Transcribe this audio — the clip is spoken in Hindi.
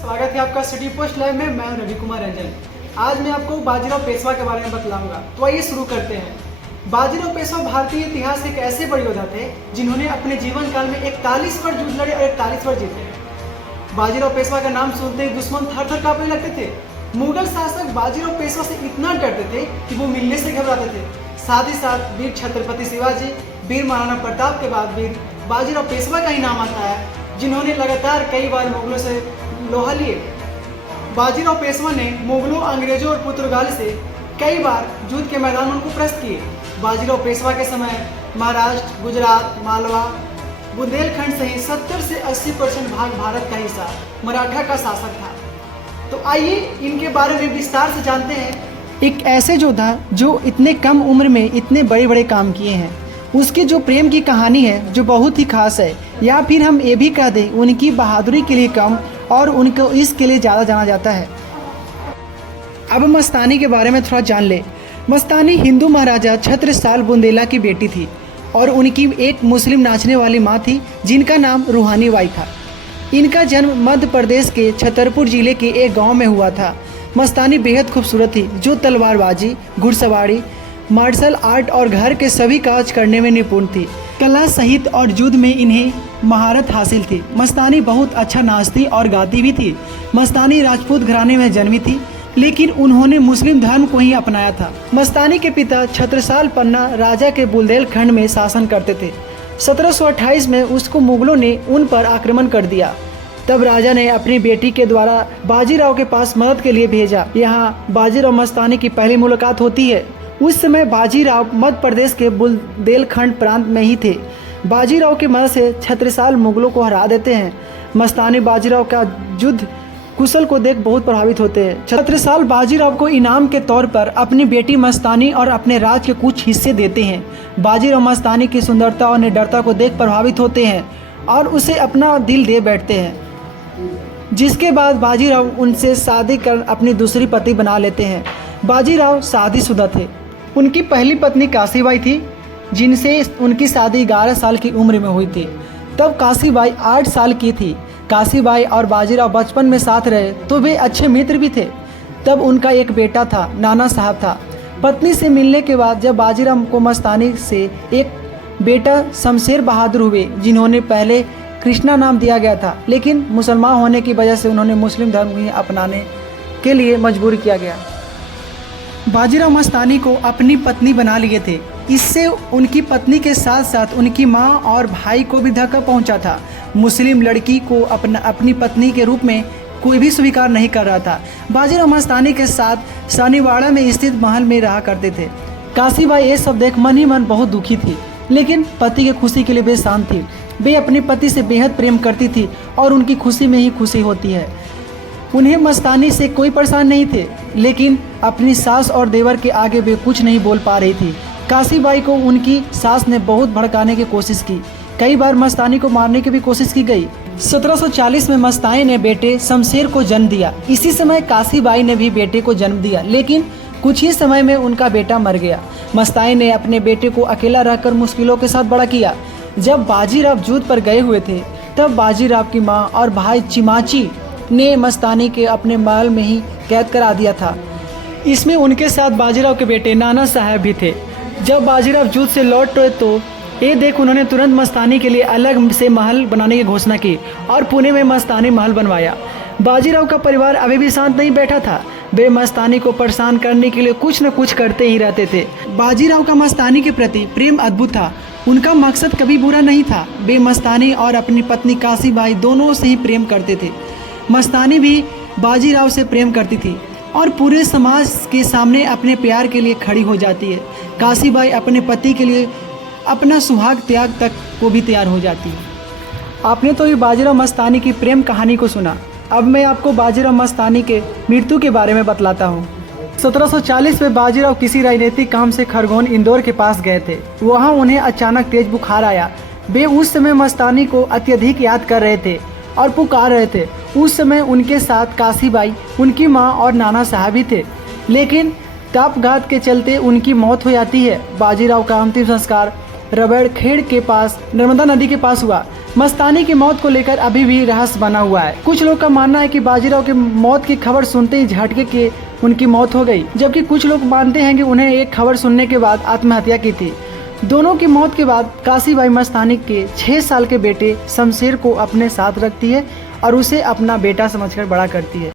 स्वागत है आपका सिटी पोस्ट लाइव में। मैं रवि कुमार रंजन। आज मैं आपको बाजीराव पेशवा के बारे में बतलाऊंगा। तो आइए शुरू करते हैं। बाजीराव पेशवा भारतीय इतिहास के एक ऐसे बड़े योद्धा थे जिन्होंने अपने जीवन काल में 41 बार युद्ध लड़े और 41 बार जीते। बाजीराव पेशवा का नाम सुनते ही दुश्मन थर थर कांपने लगते थे। मुगल शासक बाजीराव पेशवा से इतना डरते थे कि वो मिलने से घबराते थे। साथ ही साथ वीर छत्रपति शिवाजी, वीर महाराणा प्रताप के बाद वीर बाजीराव पेशवा का ही नाम आता है, जिन्होंने लगातार कई बार मुगलों से लोहा लिए। बाजीराव पेशवा ने मुगलों, अंग्रेजों और पुर्तगाल से कई बार युद्ध के मैदान में उनको परास्त किए। बाजीराव पेशवा के समय महाराष्ट्र, गुजरात, मालवा, बुंदेलखंड सहित 70 से 80% भाग भारत का हिस्सा मराठा का शासक था। तो आइए इनके बारे में विस्तार से जानते हैं। एक ऐसे योद्धा जो इतने कम उम्र में इतने बड़े बड़े काम किए हैं, उसकी जो प्रेम की कहानी है जो बहुत ही खास है, या फिर हम ये भी कह दें उनकी बहादुरी के लिए कम और उनको इसके लिए ज़्यादा जाना जाता है। अब मस्तानी के बारे में थोड़ा जान ले। मस्तानी हिंदू महाराजा छत्रसाल बुंदेला की बेटी थी और उनकी एक मुस्लिम नाचने वाली माँ थी जिनका नाम रूहानी बाई था। इनका जन्म मध्य प्रदेश के छतरपुर जिले के एक गांव में हुआ था। मस्तानी बेहद खूबसूरत थी जो तलवारबाजी, घुड़सवारी, मार्शल आर्ट और घर के सभी काज करने में निपुण थी। कला, साहित्य और युद्ध में इन्हें महारत हासिल थी। मस्तानी बहुत अच्छा नाचती और गाती भी थी। मस्तानी राजपूत घराने में जन्मी थी, लेकिन उन्होंने मुस्लिम धर्म को ही अपनाया था। मस्तानी के पिता छत्रसाल पन्ना राजा के बुंदेलखंड में शासन करते थे। 1728 में उसको मुगलों ने उन पर आक्रमण कर दिया। तब राजा ने अपनी बेटी के द्वारा बाजीराव के पास मदद के लिए भेजा। यहाँ बाजीराव मस्तानी की पहली मुलाकात होती है। उस समय बाजीराव मध्य प्रदेश के बुंदेलखंड प्रांत में ही थे। बाजीराव की मदद से छत्रसाल मुगलों को हरा देते हैं। मस्तानी बाजीराव का युद्ध कुशल को देख बहुत प्रभावित होते हैं। छत्रसाल बाजीराव को इनाम के तौर पर अपनी बेटी मस्तानी और अपने राज के कुछ हिस्से देते हैं। बाजीराव मस्तानी की सुंदरता और निडरता को देख प्रभावित होते हैं और उसे अपना दिल दे बैठते हैं, जिसके बाद बाजीराव उनसे शादी कर अपनी दूसरी पत्नी बना लेते हैं। बाजीराव शादीशुदा थे। उनकी पहली पत्नी काशीबाई थी, जिनसे उनकी शादी 11 साल की उम्र में हुई थी। तब काशीबाई 8 साल की थी। काशीबाई और बाजीराव बचपन में साथ रहे तो वे अच्छे मित्र भी थे। तब उनका एक बेटा था, नाना साहब था। पत्नी से मिलने के बाद जब बाजीराव को मस्तानी से एक बेटा शमशेर बहादुर हुए, जिन्होंने पहले कृष्णा नाम दिया गया था, लेकिन मुसलमान होने की वजह से उन्होंने मुस्लिम धर्म ही अपनाने के लिए मजबूर किया गया। बाजीराव मस्तानी को अपनी पत्नी बना लिए थे। इससे उनकी पत्नी के साथ साथ उनकी माँ और भाई को भी धक्का पहुंचा था। मुस्लिम लड़की को अपनी पत्नी के रूप में कोई भी स्वीकार नहीं कर रहा था। बाजीराव मस्तानी के साथ सानीवाड़ा में स्थित महल में रहा करते थे। काशीबाई ये सब देख मन ही मन बहुत दुखी थी, लेकिन पति की खुशी के लिए वे शांत थी। वे अपने पति से बेहद प्रेम करती थी और उनकी खुशी में ही खुशी होती है। उन्हें मस्तानी से कोई परेशान नहीं थे, लेकिन अपनी सास और देवर के आगे वे कुछ नहीं बोल पा रही थी। काशीबाई को उनकी सास ने बहुत भड़काने की कोशिश की। कई बार मस्तानी को मारने की भी कोशिश की गई। 1740 में मस्तानी ने बेटे शमशेर को जन्म दिया। इसी समय काशीबाई ने भी बेटे को जन्म दिया, लेकिन कुछ ही समय में उनका बेटा मर गया। मस्तानी ने अपने बेटे को अकेला रहकर मुश्किलों के साथ बड़ा किया। जब बाजीराव युद्ध पर गए हुए थे, तब बाजीराव की माँ और भाई चिमाची ने मस्तानी के अपने महल में ही कैद करा दिया था। इसमें उनके साथ बाजीराव के बेटे नाना साहब भी थे। जब बाजीराव युद्ध से लौटे तो ये देख उन्होंने तुरंत मस्तानी के लिए अलग से महल बनाने की घोषणा की और पुणे में मस्तानी महल बनवाया। बाजीराव का परिवार अभी भी शांत नहीं बैठा था। वे मस्तानी को परेशान करने के लिए कुछ न कुछ करते ही रहते थे। बाजीराव का मस्तानी के प्रति प्रेम अद्भुत था। उनका मकसद कभी बुरा नहीं था। वे मस्तानी और अपनी पत्नी काशीबाई दोनों से ही प्रेम करते थे। मस्तानी भी बाजीराव से प्रेम करती थी और पूरे समाज के सामने अपने प्यार के लिए खड़ी हो जाती है। काशीबाई अपने पति के लिए अपना सुहाग त्याग तक को भी तैयार हो जाती है। आपने तो ये बाजीराव मस्तानी की प्रेम कहानी को सुना। अब मैं आपको बाजीराव मस्तानी के मृत्यु के बारे में बतलाता हूँ। 1740 में बाजीराव किसी राजनीतिक काम से खरगोन इंदौर के पास गए थे। वहाँ उन्हें अचानक तेज बुखार आया। वे उस समय मस्तानी को अत्यधिक याद कर रहे थे और पुकार रहे थे। उस समय उनके साथ काशीबाई, उनकी माँ और नाना साहब भी थे, लेकिन तापघात के चलते उनकी मौत हो जाती है। बाजीराव का अंतिम संस्कार रबड़ खेड़ के पास नर्मदा नदी के पास हुआ। मस्तानी की मौत को लेकर अभी भी रहस्य बना हुआ है। कुछ लोग का मानना है कि बाजीराव की मौत की खबर सुनते ही झटके के उनकी मौत हो गई, जबकि कुछ लोग मानते हैं कि उन्हें एक खबर सुनने के बाद आत्महत्या की थी। दोनों की मौत के बाद काशीबाई मस्तानी के 6 साल के बेटे शमशेर को अपने साथ रखती है और उसे अपना बेटा समझकर बड़ा करती है।